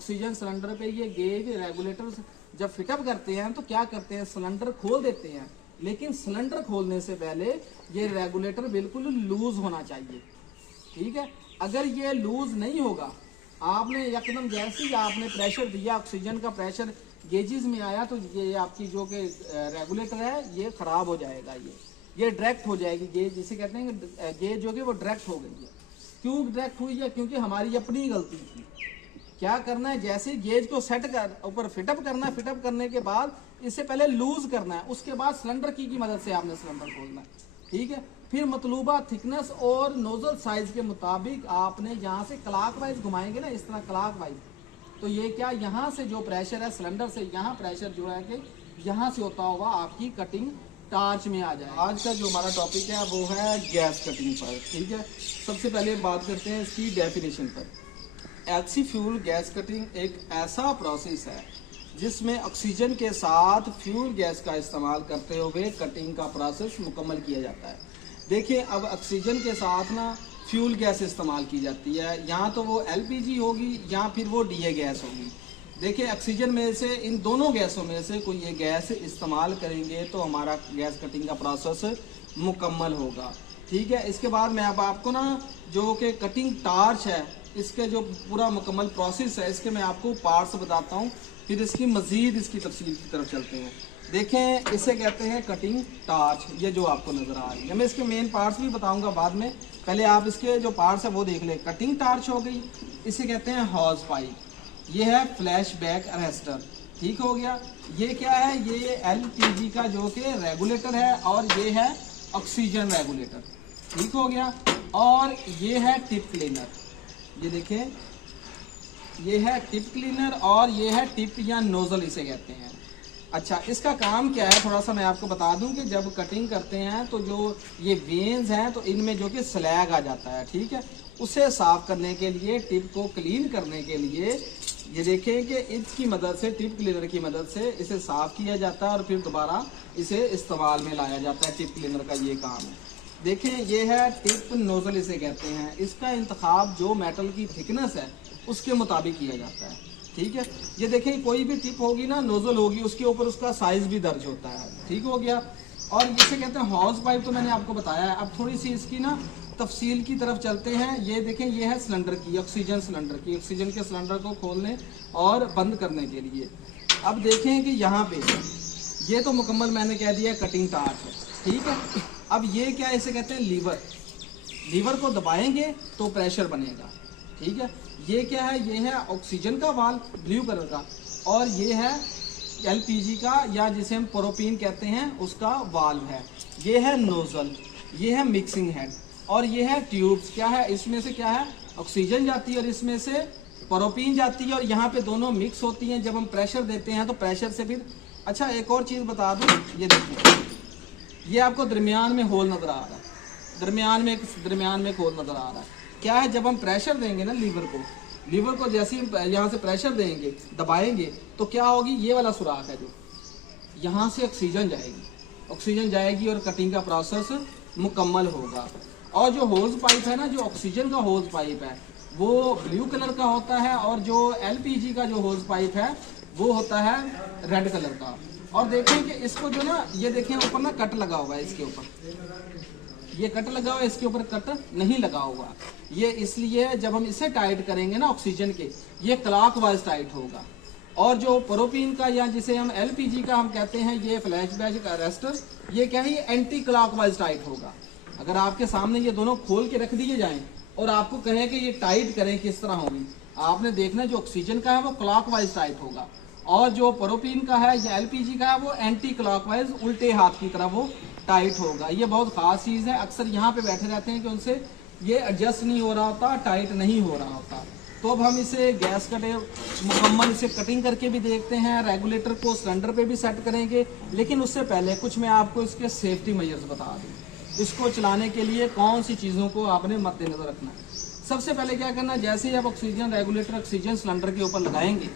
Oxygen cylinder पे ये gauge regulator जब फिटअप करते हैं तो क्या करते हैं, सिलेंडर खोल देते हैं, लेकिन सिलेंडर खोलने से पहले ये रेगुलेटर बिल्कुल लूज होना चाहिए। ठीक है, अगर ये लूज नहीं होगा, आपने एकदम जैसे ही आपने प्रेशर दिया, ऑक्सीजन का प्रेशर गेजेस में आया, तो ये आपकी जो कि रेगुलेटर है ये खराब हो जाएगा, ये डायरेक्ट हो जाएगी गेज, जिसे कहते हैं कि गेज जो कि वो डायरेक्ट हो गई है। क्यों डायरेक्ट हुई है? क्योंकि हमारी अपनी गलती थी। क्या करना है, जैसे गेज को सेट कर ऊपर फिटअप करना है, फिटअप करने के बाद इससे पहले लूज करना है, उसके बाद सिलेंडर की मदद से आपने सिलेंडर खोलना है। ठीक है, फिर मतलूबा थिकनेस और नोजल साइज के मुताबिक आपने यहाँ से क्लॉकवाइज घुमाएंगे ना, इस तरह क्लॉकवाइज, तो ये क्या, यहाँ से जो प्रेशर है सिलेंडर से, यहाँ प्रेशर जो है कि यहाँ से होता हुआ आपकी कटिंग टार्च में आ जाए। आज का जो हमारा टॉपिक है वो है गैस कटिंग पर। ठीक है, सबसे पहले बात करते हैं इसकी डेफिनेशन पर। एलसी फ्यूल गैस कटिंग एक ऐसा प्रोसेस है जिसमें ऑक्सीजन के साथ फ्यूल गैस का इस्तेमाल करते हुए कटिंग का प्रोसेस मुकम्मल किया जाता है। देखिए, अब ऑक्सीजन के साथ ना फ्यूल गैस इस्तेमाल की जाती है, यहाँ तो वो एलपीजी होगी या फिर वो डीए गैस होगी। देखिए, ऑक्सीजन में से इन दोनों गैसों में से कोई ये गैस इस्तेमाल करेंगे तो हमारा गैस कटिंग का प्रोसेस मुकम्मल होगा। ठीक है, इसके बाद मैं अब आपको ना जो कि कटिंग टार्च है, इसके जो पूरा मुकम्मल प्रोसेस है, इसके मैं आपको पार्ट्स बताता हूँ, फिर इसकी मज़ीद इसकी तफसील की तरफ चलते हैं। देखें, इसे कहते हैं कटिंग टार्च, ये जो आपको नज़र आ रही है। मैं इसके मेन पार्ट्स भी बताऊंगा बाद में, पहले आप इसके जो पार्ट्स है वो देख लें। कटिंग टार्च हो गई, इसे कहते हैं हॉज पाइप, ये है फ्लैश बैक अरेस्टर। ठीक हो गया, ये क्या है, ये एलपीजी का जो कि रेगुलेटर है, और ये है ऑक्सीजन रेगुलेटर। ठीक हो गया, और ये है टिप क्लीनर, ये देखें, ये है टिप क्लीनर, और ये है टिप या नोजल इसे कहते हैं। अच्छा, इसका काम क्या है, थोड़ा सा मैं आपको बता दूं कि जब कटिंग करते हैं तो जो ये वेन्स हैं तो इनमें जो कि स्लैग आ जाता है। ठीक है, उसे साफ करने के लिए, टिप को क्लीन करने के लिए, ये देखें कि इसकी मदद से, टिप क्लीनर की मदद से इसे साफ किया जाता है और फिर दोबारा इसे इस्तेमाल में लाया जाता है। टिप क्लीनर का ये काम है। देखें, ये है टिप नोजल इसे कहते हैं। इसका इंतखाब जो मेटल की थिकनेस है उसके मुताबिक किया जाता है। ठीक है, ये देखें, कोई भी टिप होगी ना, नोजल होगी, उसके ऊपर उसका साइज भी दर्ज होता है। ठीक हो गया, और इसे कहते हैं हॉज पाइप, तो मैंने आपको बताया है। अब थोड़ी सी इसकी ना तफसील की तरफ चलते हैं। ये देखें, ये है सिलेंडर की, ऑक्सीजन सिलेंडर की, ऑक्सीजन के सिलेंडर को खोलने और बंद करने के लिए। अब देखें कि यहाँ पे ये तो मुकम्मल मैंने कह दिया कटिंग टार्च है। ठीक है, अब ये क्या, इसे कहते हैं लीवर। लीवर को दबाएंगे तो प्रेशर बनेगा। ठीक है, ये क्या है, ये है ऑक्सीजन का वाल्व ब्लू कलर का, और ये है एलपीजी का, या जिसे हम प्रोपीन कहते हैं, उसका वाल्व है। ये है नोजल, ये है मिक्सिंग हेड, और ये है ट्यूब्स। क्या है, इसमें से क्या है, ऑक्सीजन जाती है और इसमें से प्रोपीन जाती है, और यहाँ पे दोनों मिक्स होती हैं। जब हम प्रेशर देते हैं तो प्रेशर से फिर, अच्छा एक और चीज़ बता दूँ, ये देखिए, ये आपको दरमियान में होल नज़र आ रहा है, दरमियान में एक होल नज़र आ रहा है। क्या है, जब हम प्रेशर देंगे ना लीवर को जैसे ही यहाँ से प्रेशर देंगे, दबाएंगे, तो क्या होगी, ये वाला सुराख है जो, यहाँ से ऑक्सीजन जाएगी और कटिंग का प्रोसेस मुकम्मल होगा। और जो होज पाइप है ना, जो ऑक्सीजन का होज पाइप है वो ब्लू कलर का होता है, और जो एलपीजी का जो होज पाइप है वो होता है रेड कलर का। और देखें कि इसको जो ना, ये देखें ऊपर ना कट लगा हुआ है, इसके ऊपर ये कट लगा हुआ है, इसके ऊपर कट नहीं लगा हुआ। ये इसलिए जब हम इसे टाइट करेंगे ना ऑक्सीजन के, ये क्लॉकवाइज टाइट होगा। और जो प्रोपीन का, या जिसे हम एलपीजी का हम कहते हैं, ये फ्लैश बैक अरेस्टर, ये क्या है, ये एंटी क्लॉकवाइज टाइट होगा। अगर आपके सामने ये दोनों खोल के रख दिए जाएं और आपको कहें कि ये टाइट करें, किस तरह होगी, आपने देखना जो ऑक्सीजन का है वो क्लॉकवाइज टाइट होगा, और जो प्रोपीन का है या एलपीजी का है वो एंटी क्लॉकवाइज, उल्टे हाथ की तरह वो टाइट होगा। ये बहुत ख़ास चीज़ है। अक्सर यहाँ पे बैठे रहते हैं कि उनसे ये एडजस्ट नहीं हो रहा होता, टाइट नहीं हो रहा होता। तो अब हम इसे गैस कटे मुकम्मल इसे कटिंग करके भी देखते हैं, रेगुलेटर को सिलेंडर पे भी सेट करेंगे। लेकिन उससे पहले कुछ मैं आपको इसके सेफ्टी मेजर्स बता दूँ। इसको चलाने के लिए कौन सी चीज़ों को आपने मद्देनजर रखना है। सबसे पहले क्या करना, जैसे ही आप ऑक्सीजन रेगुलेटर ऑक्सीजन सिलेंडर के ऊपर लगाएंगे,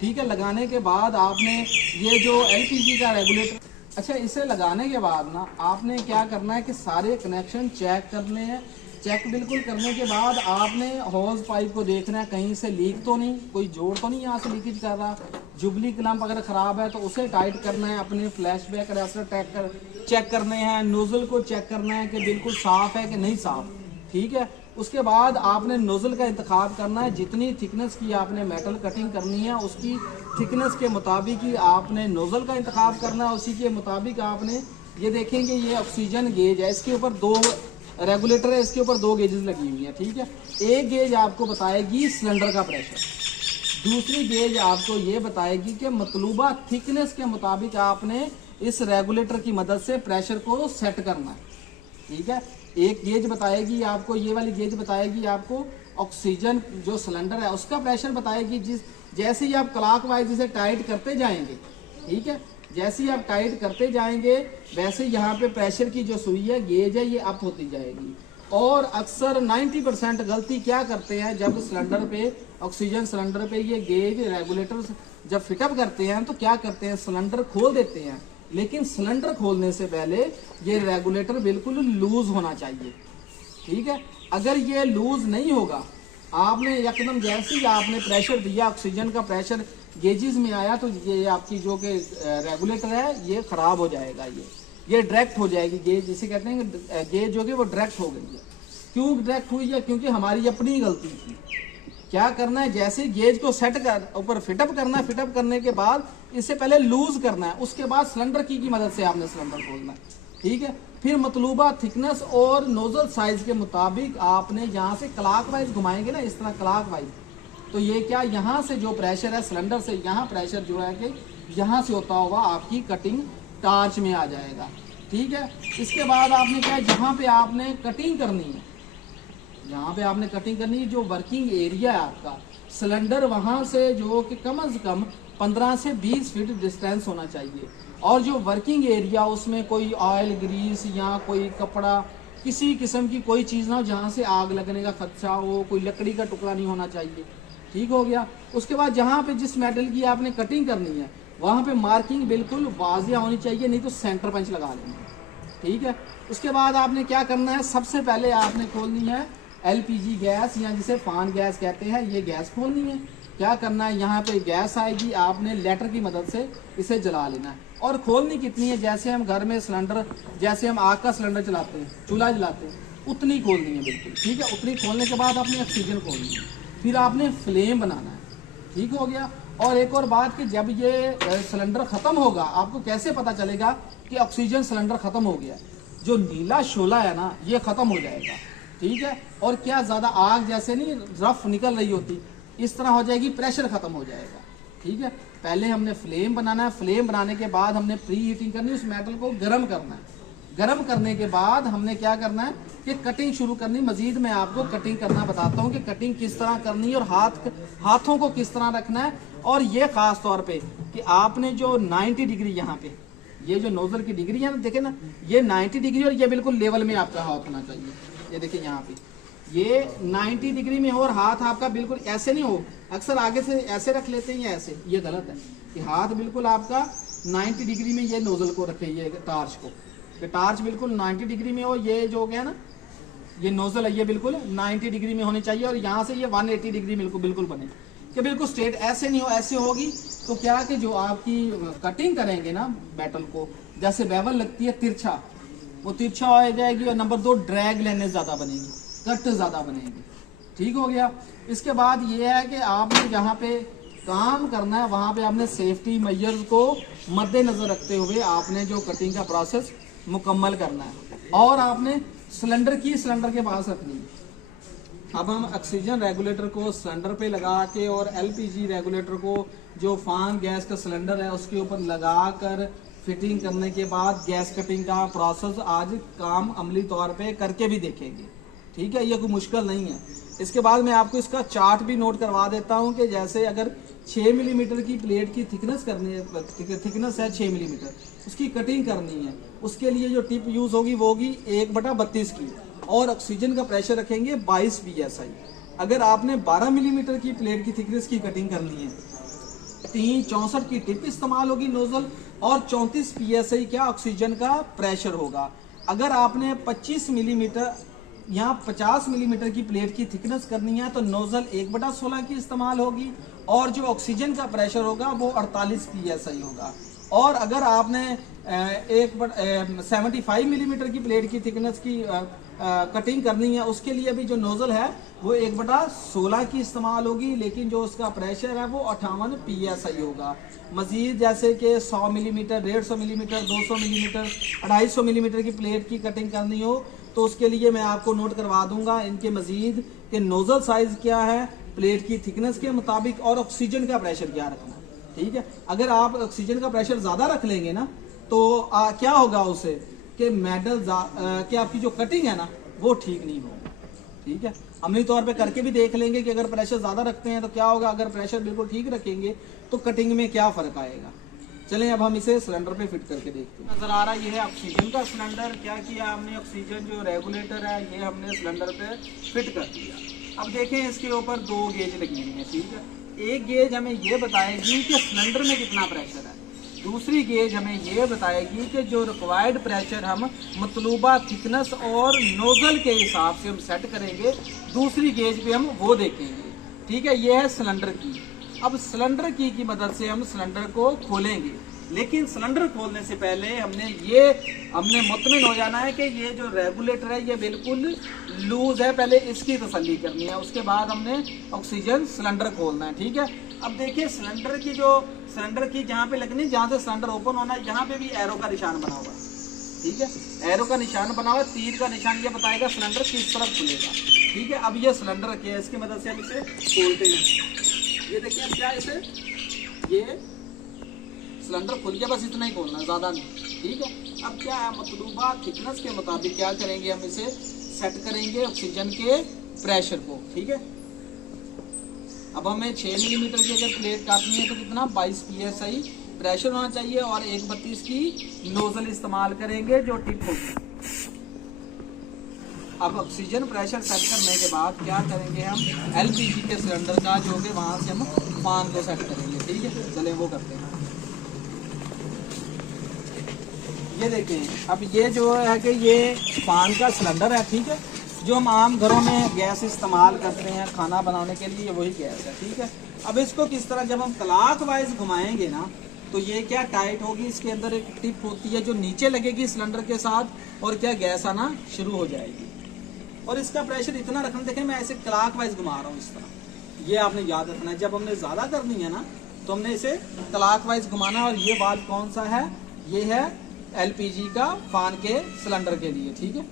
ठीक है, लगाने के बाद आपने ये जो एलपीजी का रेगुलेटर, अच्छा, इसे लगाने के बाद ना आपने क्या करना है कि सारे कनेक्शन चेक करने हैं चेक बिल्कुल करने के बाद आपने हॉज पाइप को देखना है कहीं से लीक तो नहीं, कोई जोड़ तो नहीं यहाँ से लीकेज कर रहा। जुबली क्लैंप अगर ख़राब है तो उसे टाइट करना है, अपने फ्लैशबैक रेसिस्टर चेक करने हैं, नोज़ल को चेक करना है कि बिल्कुल साफ़ है कि नहीं साफ़, ठीक है। उसके बाद आपने नोज़ल का इंतखाब करना है, जितनी थिकनेस की आपने मेटल कटिंग करनी है उसकी थिकनेस के मुताबिक ही आपने नोज़ल का इंतखाब करना है, उसी के मुताबिक आपने ये देखेंगे ये ऑक्सीजन गेज है, इसके ऊपर 2 रेगुलेटर है, इसके ऊपर 2 गेजेस लगी हुई है, ठीक है। एक गेज आपको बताएगी सिलेंडर का प्रेशर, दूसरी गेज आपको ये बताएगी कि मतलूबा थिकनेस के मुताबिक आपने इस रेगुलेटर की मदद से प्रेशर को सेट करना है, ठीक है। एक गेज बताएगी आपको, ये वाली गेज बताएगी आपको ऑक्सीजन जो सिलेंडर है उसका प्रेशर बताएगी। जैसे ही आप क्लॉकवाइज इसे टाइट करते जाएंगे, ठीक है, जैसे ही आप टाइट करते जाएंगे वैसे यहाँ पे प्रेशर की जो सुई है गेज है ये अप होती जाएगी। और अक्सर 90% गलती क्या करते हैं, जब सिलेंडर पे ऑक्सीजन सिलेंडर पे ये गेज रेगुलेटर जब फिटअप करते हैं तो क्या करते हैं, सिलेंडर खोल देते हैं। लेकिन सिलेंडर खोलने से पहले ये रेगुलेटर बिल्कुल लूज होना चाहिए, ठीक है। अगर ये लूज नहीं होगा, आपने एकदम जैसे ही आपने प्रेशर दिया, ऑक्सीजन का प्रेशर गेजेस में आया तो ये आपकी जो कि रेगुलेटर है ये ख़राब हो जाएगा, ये डायरेक्ट हो जाएगी गेज, जिसे कहते हैं कि गेज जो कि वो डायरेक्ट हो गई है। क्यों डायरेक्ट हुई है, क्योंकि हमारी अपनी गलती थी। क्या करना है, जैसे गेज को सेट कर ऊपर फिटअप करना है, फिटअप करने के बाद इससे पहले लूज करना है, उसके बाद सिलेंडर की मदद से आपने सिलेंडर खोलना है, ठीक है। फिर मतलूबा थिकनेस और नोजल साइज के मुताबिक आपने यहाँ से क्लॉकवाइज घुमाएंगे ना, इस तरह क्लॉकवाइज, तो ये क्या यहाँ से जो प्रेशर है सिलेंडर से, यहाँ प्रेशर जो है कि यहाँ से होता हुआ आपकी कटिंग टार्च में आ जाएगा, ठीक है। इसके बाद आपने क्या है, जहाँ पे आपने कटिंग करनी है, जहाँ पे आपने कटिंग करनी है, जो वर्किंग एरिया है आपका सिलेंडर, वहाँ से जो कि कम से कम 15 से 20 फीट डिस्टेंस होना चाहिए। और जो वर्किंग एरिया उसमें कोई ऑयल ग्रीस या कोई कपड़ा, किसी किस्म की कोई चीज़ ना हो जहाँ से आग लगने का खदशा हो, कोई लकड़ी का टुकड़ा नहीं होना चाहिए, ठीक हो गया। उसके बाद जहाँ पे जिस मेटल की आपने कटिंग करनी है वहाँ पे मार्किंग बिल्कुल वाजिया होनी चाहिए, नहीं तो सेंटर पंच लगा लेंगे, ठीक है। उसके बाद आपने क्या करना है, सबसे पहले आपने खोलनी है LPG गैस, या जिसे फान गैस कहते हैं, ये गैस खोलनी है। क्या करना है, यहाँ पे गैस आएगी, आपने लेटर की मदद से इसे जला लेना है। और खोलनी कितनी है, जैसे हम घर में सिलेंडर, जैसे हम आग का सिलेंडर चलाते हैं, चूल्हा जलाते हैं, उतनी खोलनी है बिल्कुल, ठीक है। उतनी खोलने के बाद आपने ऑक्सीजन खोलनी है, फिर आपने फ्लेम बनाना है, ठीक हो गया। और एक और बात कि जब ये सिलेंडर ख़त्म होगा, आपको कैसे पता चलेगा कि ऑक्सीजन सिलेंडर ख़त्म हो गया, जो नीला शोला है ना ये ख़त्म हो जाएगा, ठीक है। और क्या ज़्यादा आग जैसे नहीं रफ निकल रही होती, इस तरह हो जाएगी, प्रेशर ख़त्म हो जाएगा, ठीक है। पहले हमने फ्लेम बनाना है, फ्लेम बनाने के बाद हमने प्री हीटिंग करनी है, उस मेटल को गर्म करना है। गर्म करने के बाद हमने क्या करना है कि कटिंग शुरू करनी। मजीद मैं आपको कटिंग करना बताता हूँ कि कटिंग किस तरह करनी है और हाथों को किस तरह रखना है। और ये ख़ास तौर पे कि आपने जो 90 डिग्री यहाँ पे, ये जो नोजल की डिग्री है ना, देखे ना, ये 90 डिग्री और ये बिल्कुल लेवल में आपका हाथ होना चाहिए। ये देखिए यहाँ पे ये 90 डिग्री में हो और हाथ आपका बिल्कुल ऐसे नहीं हो, अक्सर आगे से ऐसे रख लेते हैं ऐसे, ये गलत है कि हाथ बिल्कुल आपका 90 डिग्री में ये नोजल को रखे, ये टार्च को, कि टार्च बिल्कुल 90 डिग्री में हो। ये जो गया ना, ये नोजल है, ये बिल्कुल 90 डिग्री में होनी चाहिए। और यहाँ से ये 180 डिग्री बिल्कुल बने, कि बिल्कुल स्ट्रेट ऐसे नहीं हो, ऐसे होगी तो क्या कि जो आपकी कटिंग करेंगे ना मेटल को, जैसे बेवल लगती है तिरछा, वो तिरछा हो जाएगी। और नंबर 2 ड्रैग लेने ज़्यादा बनेगी, कट ज़्यादा बनेगी, ठीक हो गया। इसके बाद ये है कि आपने जहाँ पे काम करना है वहाँ पे आपने सेफ्टी मेजर्स को मद्देनज़र रखते हुए आपने जो कटिंग का प्रोसेस मुकम्मल करना है। और आपने सिलेंडर के पास रखनी है। अब हम ऑक्सीजन रेगुलेटर को सिलेंडर पे लगा के और LPG रेगुलेटर को जो फान गैस का सिलेंडर है उसके ऊपर लगा कर फिटिंग करने के बाद गैस कटिंग का प्रोसेस आज काम अमली तौर पे करके भी देखेंगे, ठीक है। ये कोई मुश्किल नहीं है। इसके बाद मैं आपको इसका चार्ट भी नोट करवा देता हूँ कि जैसे अगर 6 मिलीमीटर की प्लेट की थिकनेस करनी है, थिकनेस है 6 मिलीमीटर, उसकी कटिंग करनी है, उसके लिए जो टिप यूज़ होगी वो होगी 1/32 की। और ऑक्सीजन का प्रेशर रखेंगे 22 PSI। अगर आपने 12 मिलीमीटर की प्लेट की थिकनेस की कटिंग करनी है, 364 की टिप इस्तेमाल होगी नोजल, और 34 PSI क्या ऑक्सीजन का प्रेशर होगा। अगर आपने 25 मिलीमीटर यहाँ 50 मिलीमीटर की प्लेट की थिकनेस करनी है तो नोजल 1/16 की इस्तेमाल होगी और जो ऑक्सीजन का प्रेशर होगा वो 48 psi होगा। और अगर आपने 75 मिलीमीटर की प्लेट की थिकनेस की कटिंग करनी है उसके लिए भी जो नोजल है वो 1/16 की इस्तेमाल होगी, लेकिन जो उसका प्रेशर है वो 58 psi होगा। मजीद जैसे कि 100 मिलीमीटर, 150 मिलीमीटर, 200 मिलीमीटर, 250 मिलीमीटर की प्लेट की कटिंग करनी हो तो उसके लिए मैं आपको नोट करवा दूंगा इनके मजीद के नोजल साइज क्या है, प्लेट की थिकनेस के मुताबिक और ऑक्सीजन का प्रेशर क्या रखना है। ठीक है, अगर आप ऑक्सीजन का प्रेशर ज्यादा रख लेंगे ना तो क्या होगा उससे कि कि आपकी जो कटिंग है ना वो ठीक नहीं होगी। ठीक है, अमली तौर पे करके भी देख लेंगे कि अगर प्रेशर ज्यादा रखते हैं तो क्या होगा, अगर प्रेशर बिल्कुल ठीक रखेंगे तो कटिंग में क्या फर्क आएगा। चलें अब हम इसे सिलेंडर पे फिट करके देखते हैं। नजर आ रहा है ये है ऑक्सीजन का सिलेंडर। क्या किया हमने, ऑक्सीजन जो रेगुलेटर है ये हमने सिलेंडर पे फिट कर दिया। अब देखें इसके ऊपर 2 गेज लगी हुई है। ठीक है, एक गेज हमें ये बताएगी कि सिलेंडर में कितना प्रेशर है, दूसरी गेज हमें ये बताएगी कि जो रिक्वायर्ड प्रेशर हम मतलूबा थिकनेस और नोजल के हिसाब से हम सेट करेंगे, दूसरी गेज पे हम वो देखेंगे। ठीक है, ये है सिलेंडर की। अब सिलेंडर की मदद से हम सिलेंडर को खोलेंगे, लेकिन सिलेंडर खोलने से पहले हमने मुतमिन हो जाना है कि ये जो रेगुलेटर है ये बिल्कुल लूज है, पहले इसकी तसल्ली करनी है, उसके बाद हमने ऑक्सीजन सिलेंडर खोलना है। ठीक है, अब देखिए सिलेंडर की जहाँ पे लगनी, जहाँ से सिलेंडर ओपन होना है यहाँ पे भी एरो का निशान बना हुआ है। ठीक है, एरो का निशान बना हुआ है, तीर का निशान ये बताएगा सिलेंडर किस तरफ खुलेगा। ठीक है, अब ये सिलेंडर रखिए, इसकी मदद से हम इसे खोलते हैं। ये देखिए अब क्या इसे ये सिलेंडर खुल गया, बस इतना ही खोलना है, ज़्यादा नहीं। ठीक है, अब क्या है मतलूबा थिकनेस के मुताबिक क्या करेंगे, हम इसे सेट करेंगे ऑक्सीजन के प्रेशर को। ठीक है, अब हमें 6 मिलीमीटर की अगर प्लेट काटनी है तो कितना 22 psi प्रेशर होना चाहिए और 1/32 की नोजल इस्तेमाल करेंगे जो टिप होगी। अब ऑक्सीजन प्रेशर सेट करने के बाद क्या करेंगे, हम एलपीजी के सिलेंडर का जो कि वहां से हम फान को सेट करेंगे। ठीक है, चलें वो करते हैं। ये देखें, अब ये जो है कि ये फान का सिलेंडर है। ठीक है, जो हम आम घरों में गैस इस्तेमाल करते हैं खाना बनाने के लिए, वही गैस है। ठीक है, अब इसको किस तरह जब हम क्लॉक वाइज घुमाएंगे ना तो ये क्या टाइट होगी, इसके अंदर एक टिप होती है जो नीचे लगेगी सिलेंडर के साथ, और क्या गैस आना शुरू हो जाएगी। और इसका प्रेशर इतना रखना, देखें मैं ऐसे क्लॉक वाइज घुमा रहा हूँ इस तरह, ये आपने याद रखना है। जब हमने ज्यादा करनी है ना तो हमने इसे क्लॉक वाइज घुमाना है। और ये वाल्व कौन सा है, ये है एलपीजी का फान के सिलेंडर के लिए। ठीक है,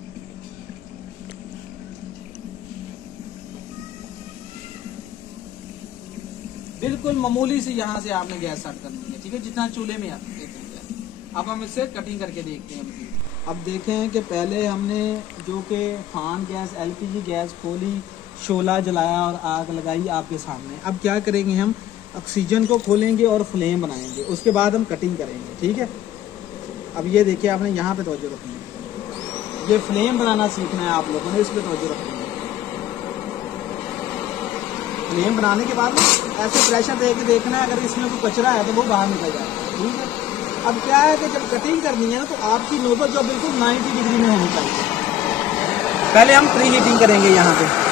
बिल्कुल मामूली सी यहाँ से आपने गैस सेट करनी है। ठीक है, जितना चूल्हे में आती है। अब हम इससे कटिंग करके देखते हैं। अब देखें कि पहले हमने जो कि फान गैस एलपीजी गैस खोली, शोला जलाया और आग लगाई आपके सामने। अब क्या करेंगे, हम ऑक्सीजन को खोलेंगे और फ्लेम बनाएंगे, उसके बाद हम कटिंग करेंगे। ठीक है, अब ये देखिए आपने यहाँ पे तवज्जो रखनी है, ये फ्लेम बनाना सीखना है आप लोगों ने, इस पर तवज्जो रखनी है। फ्लेम बनाने के बाद ऐसे प्रेशर दे के देखना है, अगर इसमें कोई कचरा है तो वो बाहर निकल जाए। ठीक है, अब क्या है कि जब कटिंग करनी है ना तो आपकी नोजल जो बिल्कुल 90 डिग्री में होनी चाहिए। पहले हम प्री हीटिंग करेंगे यहाँ पे।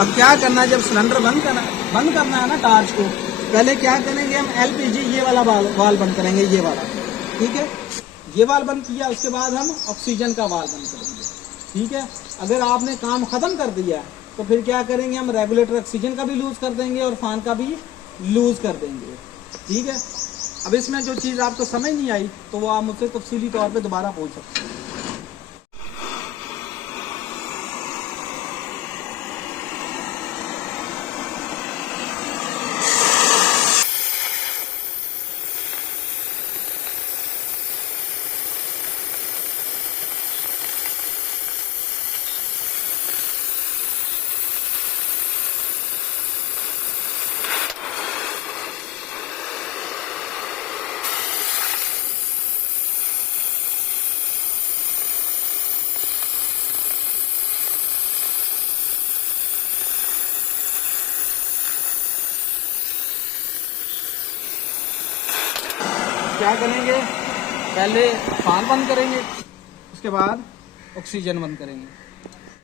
अब क्या करना है, जब सिलेंडर बंद करना है ना टार्च को, पहले क्या करेंगे, हम एलपीजी ये वाला वाल बंद करेंगे, ये वाला। ठीक है, ये वाल बंद किया, उसके बाद हम ऑक्सीजन का वाल बंद करेंगे। ठीक है, अगर आपने काम खत्म कर दिया तो फिर क्या करेंगे, हम रेगुलेटर ऑक्सीजन का भी लूज कर देंगे और फैन का भी लूज कर देंगे। ठीक है, अब इसमें जो चीज़ आपको समझ नहीं आई तो वो आप मुझसे तफसीली तौर पर दोबारा पूछ सकते हैं। क्या करेंगे, पहले फैन बंद करेंगे, उसके बाद ऑक्सीजन बंद करेंगे।